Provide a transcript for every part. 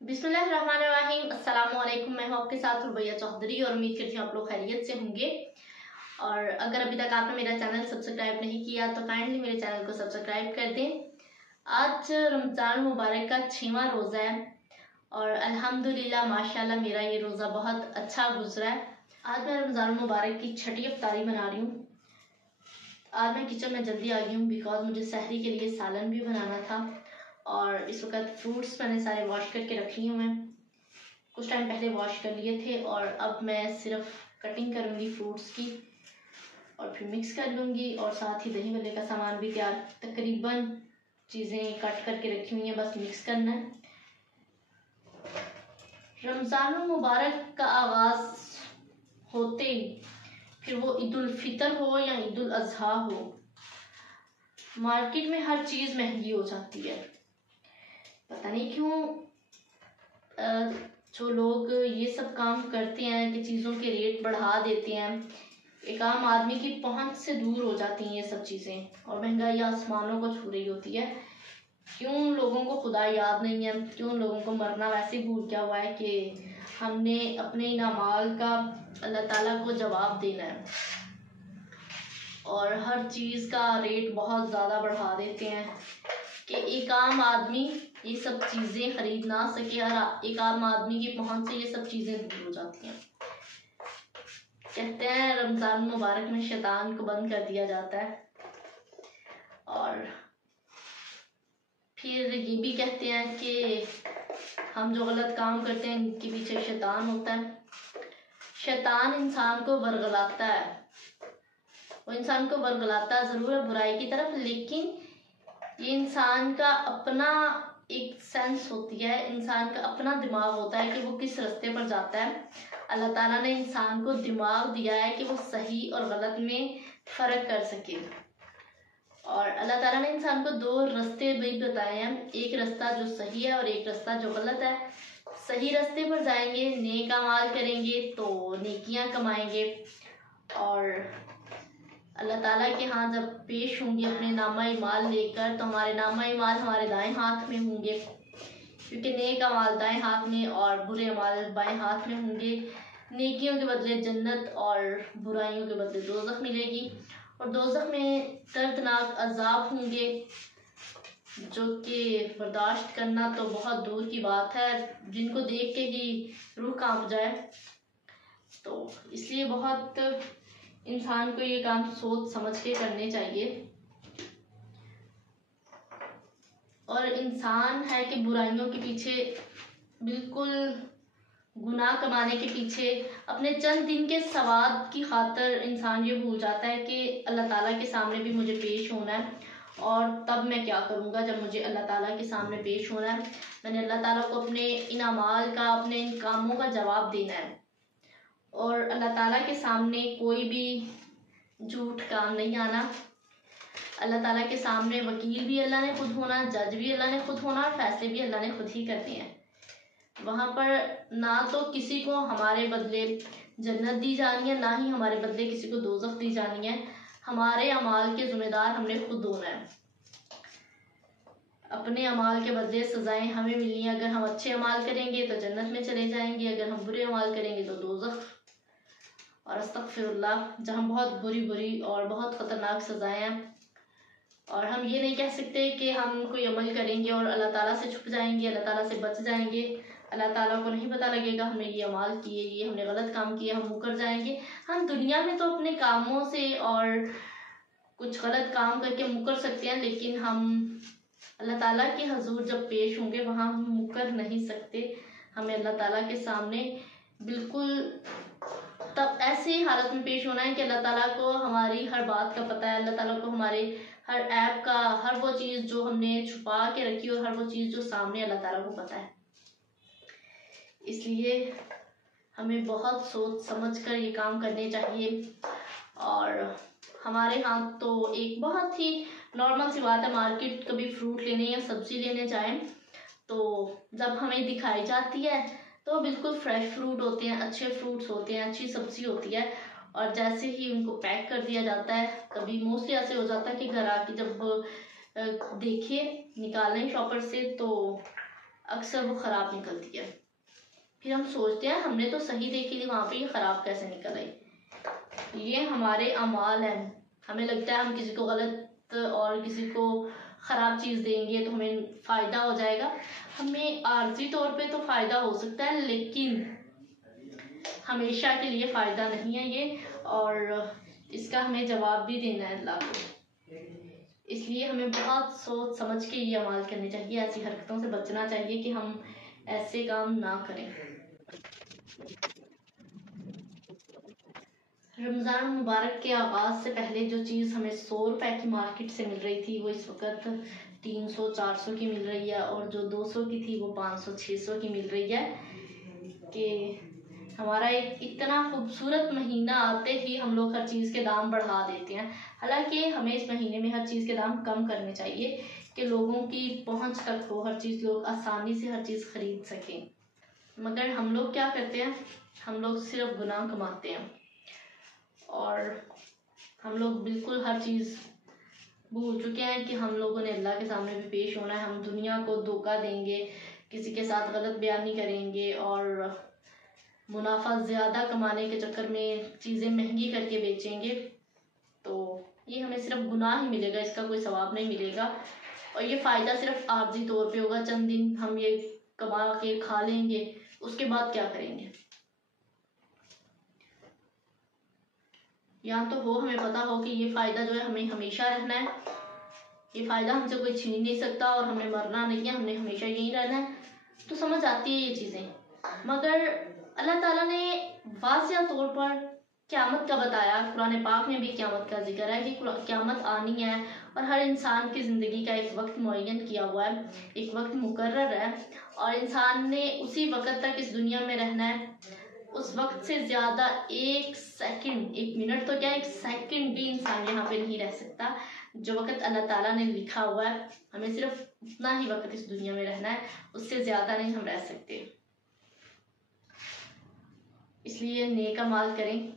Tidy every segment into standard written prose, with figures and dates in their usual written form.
बिस्मिल्लाहिर्रहमानिर्रहीम। अस्सलाम वालेकुम। मैं हूँ आपके साथ रुबैया चौधरी और उम्मीद करती हूँ आप लोग खैरियत से होंगे। और अगर अभी तक आपने मेरा चैनल सब्सक्राइब नहीं किया तो काइंडली मेरे चैनल को सब्सक्राइब कर दें। आज रमज़ान मुबारक का 6वां रोज़ा है और अल्हम्दुलिल्लाह माशाल्लाह मेरा ये रोज़ा बहुत अच्छा गुजरा है। आज मैं रमज़ान मुबारक की 6ठी इफ्तारी बना रही हूँ। आज मैं किचन में जल्दी आ गई हूँ बिकॉज मुझे सहरी के लिए सालन भी बनाना था और इस वक्त फ्रूट्स मैंने सारे वॉश करके रख लिए हुए हैं। कुछ टाइम पहले वॉश कर लिए थे और अब मैं सिर्फ कटिंग करूँगी फ्रूट्स की और फिर मिक्स कर लूँगी और साथ ही दही वले का सामान भी तैयार, तकरीबन चीज़ें कट करके रखी हुई हैं, बस मिक्स करना है। रमज़ान मुबारक का आगाज़ होते ही फिर वो ईद उल फितर हो या ईद उल अज़हा हो, मार्केट में हर चीज़ महंगी हो जाती है। पता नहीं क्यों जो लोग ये सब काम करते हैं कि चीज़ों के रेट बढ़ा देते हैं, एक आम आदमी की पहुंच से दूर हो जाती हैं ये सब चीज़ें और महंगाई आसमानों को छू रही होती है। क्यों लोगों को खुदा याद नहीं है, क्यों लोगों को मरना वैसे भूल गया हुआ है कि हमने अपने इन अमाल का अल्लाह ताला को जवाब देना है और हर चीज़ का रेट बहुत ज़्यादा बढ़ा देते हैं कि एक आम आदमी ये सब चीज़ें खरीद ना सके और एक आम आदमी की पहुंच से ये सब चीज़ें दूर हो जाती हैं। कहते हैं रमज़ान मुबारक में शैतान को बंद कर दिया जाता है और फिर ये भी कहते हैं कि हम जो गलत काम करते हैं इनके पीछे शैतान होता है। शैतान इंसान को वर्गलाता है, वो इंसान को वर्गलाता ज़रूर है बुराई की तरफ, लेकिन ये इंसान का अपना एक सेंस होती है, इंसान का अपना दिमाग होता है कि वो किस रास्ते पर जाता है। अल्लाह ताला ने इंसान को दिमाग दिया है कि वो सही और गलत में फ़र्क कर सके और अल्लाह ताला ने इंसान को 2 रास्ते भी बताए हैं, एक रास्ता जो सही है और एक रास्ता जो गलत है। सही रास्ते पर जाएंगे, नेक अमाल करेंगे तो नेकियां कमाएंगे और अल्लाह ताला के यहाँ जब पेश होंगे अपने नामा माल लेकर तो हमारे नामा माल हमारे दाएं हाथ में होंगे, क्योंकि नेक अमाल दाएं हाथ में और बुरे अमाल बाएं हाथ में होंगे। नेकियों के बदले जन्नत और बुराइयों के बदले दोज़ख मिलेगी और दोज़ख में दर्दनाक अजाब होंगे जो कि बर्दाश्त करना तो बहुत दूर की बात है, जिनको देख के ही रूह कांप जाए। तो इसलिए बहुत इंसान को ये काम सोच समझ के करने चाहिए और इंसान है कि बुराइयों के पीछे, बिल्कुल गुनाह कमाने के पीछे, अपने चंद दिन के सवाब की खातिर इंसान ये भूल जाता है कि अल्लाह ताला के सामने भी मुझे पेश होना है और तब मैं क्या करूँगा जब मुझे अल्लाह ताला के सामने पेश होना है। मैंने अल्लाह ताला को अपने इन अमाल का, अपने इन कामों का जवाब देना है और अल्लाह ताला के सामने कोई भी झूठ काम नहीं आना। अल्लाह ताला के सामने वकील भी अल्लाह ने खुद होना, जज भी अल्लाह ने खुद होना और फैसले भी अल्लाह ने खुद ही करने हैं। वहाँ पर ना तो किसी को हमारे बदले जन्नत दी जानी है, ना ही हमारे बदले किसी को दोज़ख दी जानी है। हमारे अमाल के ज़िम्मेदार हमने खुद होना है। अपने अमाल के बदले सज़ाएं हमें मिलनी है। अगर हम अच्छे अमाल करेंगे तो जन्नत में चले जाएंगे, अगर हम बुरे अमाल करेंगे तो दोज़ख और अस्तगफिरुल्लाह, जहाँ बहुत बुरी बुरी और बहुत ख़तरनाक सज़ाएँ हैं। और हम ये नहीं कह सकते कि हम कोई अमल करेंगे और अल्लाह ताला से छुप जाएंगे, अल्लाह ताला से बच जाएंगे। अल्लाह ताला को नहीं पता लगेगा हमने ये अमाल किए, ये हमने गलत काम किए, हम मुकर जाएंगे। हम दुनिया में तो अपने कामों से और कुछ गलत काम करके मुकर सकते हैं, लेकिन हम अल्लाह ताला के हजूर जब पेश होंगे वहाँ हम मुकर नहीं सकते। हमें अल्लाह ताला के सामने बिल्कुल तब ऐसी हालत में पेश होना है कि अल्लाह ताला को हमारी हर बात का पता है, अल्लाह ताला को हमारे हर ऐप का, हर वो चीज़ जो हमने छुपा के रखी और हर वो चीज़ जो सामने अल्लाह ताला को पता है। इसलिए हमें बहुत सोच समझ कर ये काम करने चाहिए। और हमारे यहाँ तो एक बहुत ही नॉर्मल सी बात है, मार्केट कभी फ्रूट लेने या सब्ज़ी लेने जाएं तो जब हमें दिखाई जाती है तो बिल्कुल फ्रेश फ्रूट होते हैं, अच्छे फ्रूट्स होते हैं, अच्छी सब्ज़ी होती है और जैसे ही उनको पैक कर दिया जाता है, कभी मोस्टली ऐसे हो जाता है कि घर आके जब देखे निकालें शॉपर से तो अक्सर वो ख़राब निकलती है। फिर हम सोचते हैं हमने तो सही देखी थी, वहाँ पे ये ख़राब कैसे निकल आई। ये हमारे अमाल हैं। हमें लगता है हम किसी को गलत और किसी को ख़राब चीज़ देंगे तो हमें फ़ायदा हो जाएगा। हमें आर्जी तौर पे तो फ़ायदा हो सकता है, लेकिन हमेशा के लिए फ़ायदा नहीं है ये, और इसका हमें जवाब भी देना है अल्लाह को। इसलिए हमें बहुत सोच समझ के ये अमाल करने चाहिए, ऐसी हरकतों से बचना चाहिए कि हम ऐसे काम ना करें। रमज़ान मुबारक के आगाज़ से पहले जो चीज़ हमें 100 रुपए की मार्केट से मिल रही थी वो इस वक्त 300-400 की मिल रही है, और जो 200 की थी वो 500-600 की मिल रही है। कि हमारा एक इतना खूबसूरत महीना आते ही हम लोग हर चीज़ के दाम बढ़ा देते हैं। हालांकि हमें इस महीने में हर चीज़ के दाम कम करने चाहिए कि लोगों की पहुंच तक हो हर चीज़, लोग आसानी से हर चीज़ खरीद सकें। मगर हम लोग क्या करते हैं, हम लोग सिर्फ गुनाह कमाते हैं और हम लोग बिल्कुल हर चीज़ भूल चुके हैं कि हम लोगों ने अल्लाह के सामने भी पेश होना है। हम दुनिया को धोखा देंगे, किसी के साथ गलत बयानी करेंगे और मुनाफा ज़्यादा कमाने के चक्कर में चीज़ें महंगी करके बेचेंगे, तो ये हमें सिर्फ गुनाह ही मिलेगा, इसका कोई सवाब नहीं मिलेगा। और ये फ़ायदा सिर्फ आर्जी तौर पे होगा, चंद दिन हम ये कमा के खा लेंगे, उसके बाद क्या करेंगे। या तो हो हमें पता हो कि ये फ़ायदा जो है हमें हमेशा रहना है, ये फ़ायदा हमसे कोई छीन नहीं सकता और हमने मरना नहीं है, हमने हमेशा यहीं रहना है, तो समझ आती है ये चीज़ें। मगर अल्लाह ताला ने वाज़िया तौर पर क़यामत का बताया, कुरान पाक में भी क़यामत का जिक्र है कि क़यामत आनी है और हर इंसान की ज़िंदगी का एक वक्त मुअय्यन किया हुआ है, एक वक्त मुकर्रर है और इंसान ने उसी वक्त तक इस दुनिया में रहना है। उस वक्त से ज़्यादा एक सेकंड, एक मिनट तो क्या, एक सेकंड भी इंसान यहाँ पे नहीं रह सकता। जो वक्त अल्लाह ताला ने लिखा हुआ है, हमें सिर्फ उतना ही वक्त इस दुनिया में रहना है, उससे ज़्यादा नहीं हम रह सकते। इसलिए नेक अमाल करें,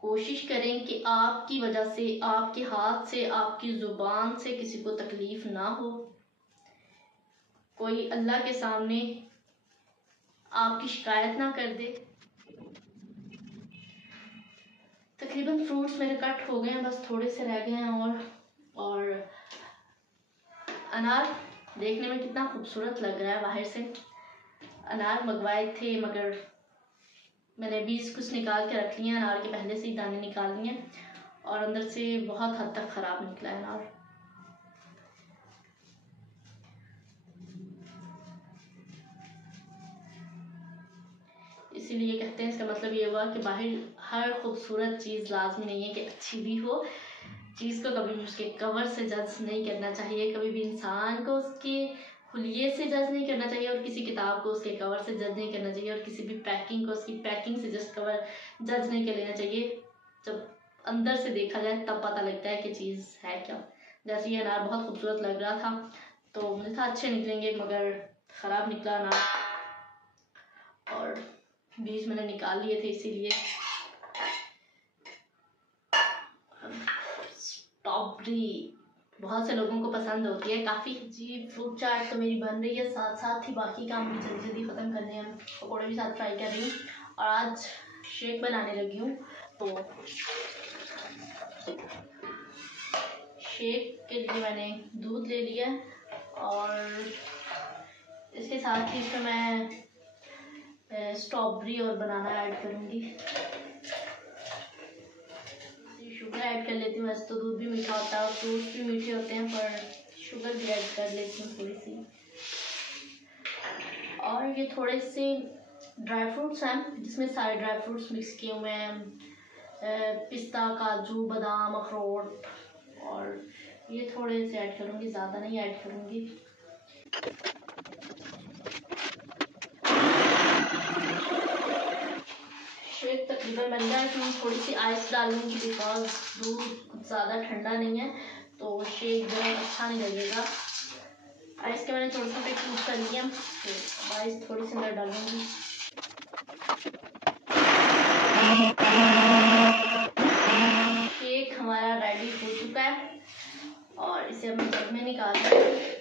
कोशिश करें कि आपकी वजह से, आपके हाथ से, आपकी ज़ुबान से किसी को तकलीफ़ ना हो, कोई अल्लाह के सामने आपकी शिकायत ना कर दे। तकरीबन फ्रूट्स मेरे कट हो गए हैं, बस थोड़े से रह गए हैं। और अनार देखने में कितना खूबसूरत लग रहा है बाहर से। अनार मंगवाए थे मगर मैंने बीज कुछ निकाल के रख लिए हैं, अनार के पहले से ही दाने निकाल लिए हैं और अंदर से बहुत हद तक ख़राब निकला है अनार। इसीलिए कहते हैं, इसका मतलब ये हुआ कि बाहर हर खूबसूरत चीज़ लाजमी नहीं है कि अच्छी भी हो। चीज़ को कभी भी उसके कवर से जज नहीं करना चाहिए, कभी भी इंसान को उसके हुलिये से जज नहीं करना चाहिए और किसी किताब को उसके कवर से जज नहीं करना चाहिए और किसी भी पैकिंग को उसकी पैकिंग से जज नहीं कर लेना चाहिए। जब अंदर से देखा जाए तब पता लगता है कि चीज़ है क्या। जैसे ये अनार बहुत खूबसूरत लग रहा था तो मुझे था अच्छे निकलेंगे, मगर ख़राब निकला अनार और बीज मैंने निकाल लिए थे। इसीलिए स्ट्रॉबेरी बहुत से लोगों को पसंद होती है काफ़ी जी। फ्रूट चाट तो मेरी बन रही है, साथ साथ ही बाकी काम भी जल्दी जल्दी ख़त्म करने हैं। पकौड़े भी साथ फ्राई कर रही हूँ और आज शेक बनाने लगी हूँ। तो शेक के लिए मैंने दूध ले लिया और इसके साथ ही इसमें मैं स्ट्रॉबेरी और बनाना ऐड करूँगी। शुगर ऐड कर लेती हूँ। वैसे तो दूध भी मीठा होता है और फ्रूट्स भी मीठे होते हैं, पर शुगर भी ऐड कर लेती हूँ थोड़ी सी। और ये थोड़े से ड्राई फ्रूट्स हैं जिसमें सारे ड्राई फ्रूट्स मिक्स किए हुए हैं, पिस्ता, काजू, बादाम, अखरोट, और ये थोड़े से ऐड करूँगी, ज़्यादा नहीं ऐड करूँगी। शेक तकरीबन बन गया है। इसमें थोड़ी सी आइस डालूंगी बिकॉज दूध कुछ ज़्यादा ठंडा नहीं है तो शेक जो है अच्छा नहीं लगेगा। आइस के मैंने थोड़ा सा पेट यूज़ कर लिया, तो आइस थोड़ी सी मैं डालूंगी। केक हमारा रेडी हो चुका है और इसे हम जग में निकाल लेंगे।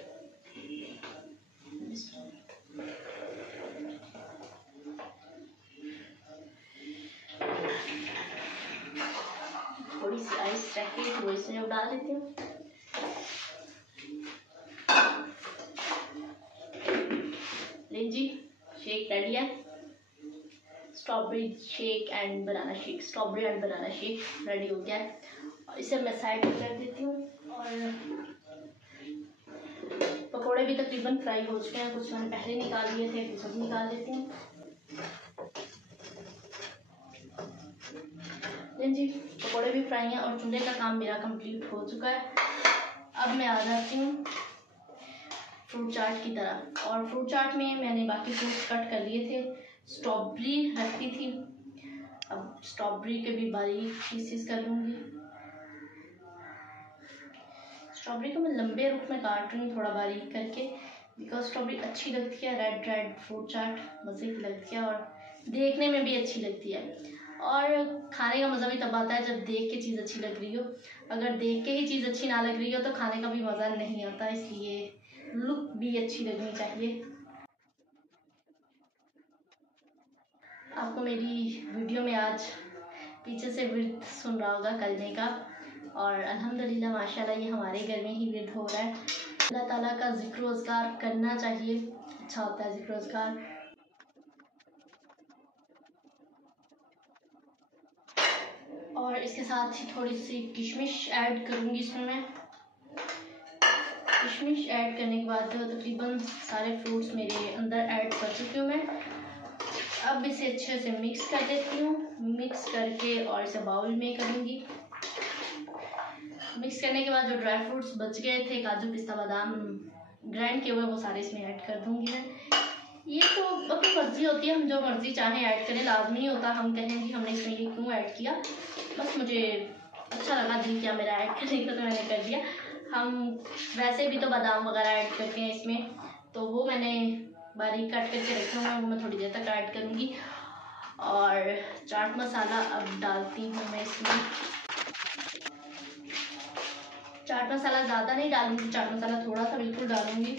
वो इसमें अब डाल देती हूँ। लीजिए शेक रेडी है, strawberry shake and banana shake, strawberry and banana shake ready हो गया है। और इसे मैं साइड में कर देती हूँ। और पकोड़े भी तकरीबन फ्राई हो चुके हैं, कुछ मैंने पहले निकाल लिए थे, कुछ अब निकाल देती हूँ। जी पकोड़े भी फ्राई हैं और चूल्हे का काम मेरा कंप्लीट हो चुका है। अब मैं आ जाती हूँ फ्रूट चाट की तरह। और फ्रूट चाट में मैंने बाकी फ्रूट्स कट कर लिए थे, स्ट्रॉबेरी रखी थी, अब स्ट्रॉबेरी के भी बारीक पीसेस कर लूँगी। स्ट्रॉबेरी को मैं लंबे रुख में काट रही हूँ थोड़ा बारीक करके, बिकॉज स्ट्रॉबेरी अच्छी लगती है, रेड रेड फ्रूट चाट मज़े की लगती है और देखने में भी अच्छी लगती है। और खाने का मज़ा भी तब आता है जब देख के चीज़ अच्छी लग रही हो। अगर देख के ही चीज़ अच्छी ना लग रही हो तो खाने का भी मज़ा नहीं आता, इसलिए लुक भी अच्छी लगनी चाहिए। आपको मेरी वीडियो में आज पीछे से विर्द सुन रहा होगा कलमे का, और अल्हम्दुलिल्लाह माशाल्लाह ये हमारे घर में ही विर्द हो रहा है। अल्लाह ताला का ज़िक्र रोज़गार करना चाहिए, अच्छा होता है ज़िक्र रोज़गार। और इसके साथ ही थोड़ी सी किशमिश ऐड करूँगी इसमें मैं। किशमिश ऐड करने के बाद तकरीबन सारे फ्रूट्स मेरे अंदर ऐड कर चुकी हूँ मैं। अब इसे अच्छे से मिक्स कर देती हूँ, मिक्स करके और इसे बाउल में करूँगी। मिक्स करने के बाद जो ड्राई फ्रूट्स बच गए थे, काजू पिस्ता बादाम ग्राइंड किए हुए, वो सारे इसमें ऐड कर दूँगी मैं। ये तो अपनी मर्ज़ी होती है, हम जो मर्ज़ी चाहें ऐड करें, लाजमी नहीं होता हम कहें कि हमने इसमें ये क्यों ऐड किया। बस मुझे अच्छा लगा, दिल किया मेरा ऐड करने का तो मैंने कर दिया। हम वैसे भी तो बादाम वगैरह ऐड करते हैं इसमें, तो वो मैंने बारीक काट करके रखे हुए हैं, वो मैं थोड़ी देर तक ऐड करूँगी। और चाट मसाला अब डालती हूँ मैं इसमें। चाट मसाला ज़्यादा नहीं डालूँगी, चाट मसाला थोड़ा सा बिल्कुल डालूँगी,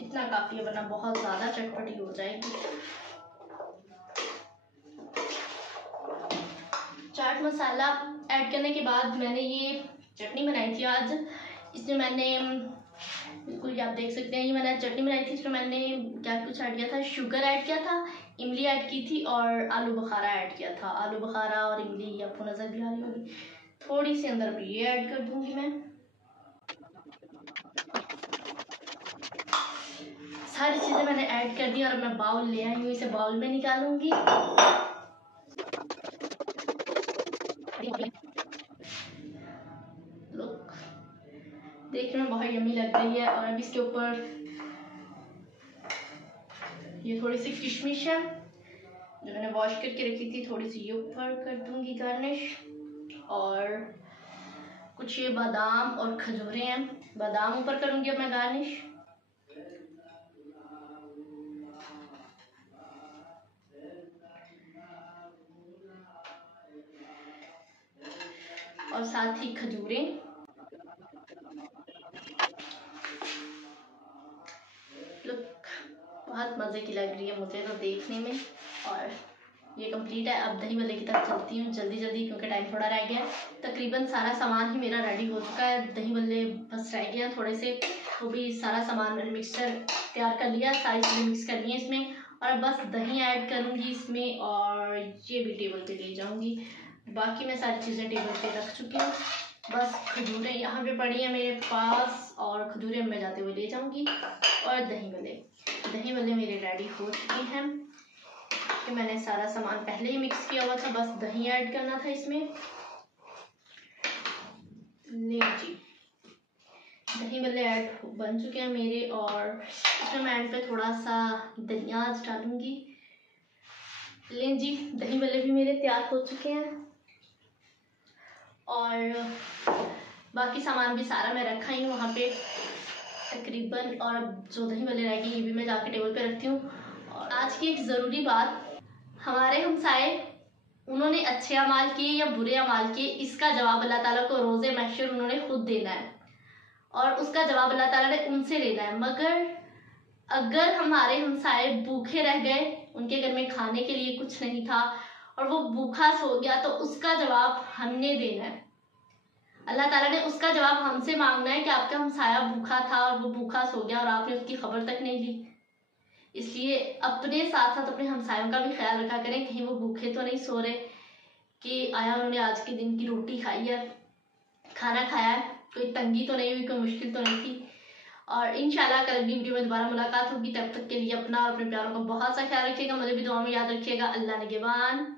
इतना काफ़ी है, वरना बहुत ज़्यादा चटपटी हो जाएगी। चाट मसाला ऐड करने के बाद मैंने ये चटनी बनाई थी आज। इसमें मैंने बिल्कुल आप देख सकते हैं, ये मैंने चटनी बनाई थी, इसमें मैंने क्या कुछ ऐड किया था, शुगर ऐड किया था, इमली ऐड की थी और आलू बुखारा ऐड किया था। आलू बुखारा और इमली आपको नज़र भी आ रही होगी, थोड़ी सी अंदर भी ये ऐड कर दूंगी मैं। सारी चीज़ें मैंने ऐड कर दी और मैं बाउल ले आई हूँ, इसे बाउल में निकालूंगी। लुक देखने में बहुत यम्मी लग रही है। और अब इसके ऊपर ये थोड़ी सी किशमिश है जो मैंने वॉश करके रखी थी, थोड़ी सी ये ऊपर कर दूंगी गार्निश। और कुछ ये बादाम और खजूरें हैं, बादाम ऊपर करूंगी अब मैं गार्निश। और साथ ही खजूरें। लुक बहुत मज़े की लग रही है मुझे तो देखने में। और ये कंप्लीट है। अब दही भल्ले की तरफ चलती हूँ जल्दी जल्दी, क्योंकि टाइम थोड़ा रह गया। तकरीबन सारा सामान ही मेरा रेडी हो चुका है, दही भल्ले बस रह गए हैं थोड़े से, वो भी सारा सामान मैंने मिक्सचर तैयार कर लिया, सारी चीज़ें मिक्स कर ली हैं इसमें। और अब बस दही ऐड करूँगी इसमें और ये भी टेबल पे ले जाऊँगी। बाकी मैं सारी चीज़ें टेबल पे रख चुकी हूँ, बस खजूरें यहाँ पे पड़ी हैं मेरे पास और खजूरें मैं जाते हुए ले जाऊँगी। और दही भल्ले मेरे रेडी हो चुके हैं कि मैंने सारा सामान पहले ही मिक्स किया हुआ था, बस दही ऐड करना था इसमें। लीजिए दही भल्ले ऐड बन चुके हैं मेरे। और इसमें मैं एंड पे थोड़ा सा धनिया डालूंगी। लें जी दही भल्ले भी मेरे तैयार हो चुके हैं और बाकी सामान भी सारा मैं रखा ही हूँ वहाँ पे तकरीबन। और जो दही भल्ले रह गए ये भी मैं जाके टेबल पे रखती हूँ। और आज की एक ज़रूरी बात, हमारे हमसाए उन्होंने अच्छे अमाल किए या बुरे अमाल किए, इसका जवाब अल्लाह ताला को रोज़े महशर उन्होंने खुद देना है और उसका जवाब अल्लाह ताला ने उनसे लेना है। मगर अगर हमारे हमसाए भूखे रह गए, उनके घर में खाने के लिए कुछ नहीं था और वो भूखा सो गया तो उसका जवाब हमने देना है। अल्लाह ताला ने उसका जवाब हमसे मांगना है कि आपका हमसाया भूखा था और वो भूखा सो गया और आपने उसकी खबर तक नहीं ली। इसलिए अपने साथ साथ अपने हमसायों का भी ख्याल रखा करें, कहीं वो भूखे तो नहीं सो रहे, कि आया उन्होंने आज के दिन की रोटी खाई है, खाना खाया है, कोई तंगी तो नहीं हुई, कोई मुश्किल तो नहीं थी। और इंशाल्लाह कल अगली वीडियो में दोबारा मुलाकात होगी। तब तक के लिए अपना और अपने प्यारों का बहुत सा ख्याल रखिएगा, मुझे भी दुआ में याद रखिएगा। अल्लाह निगहबान।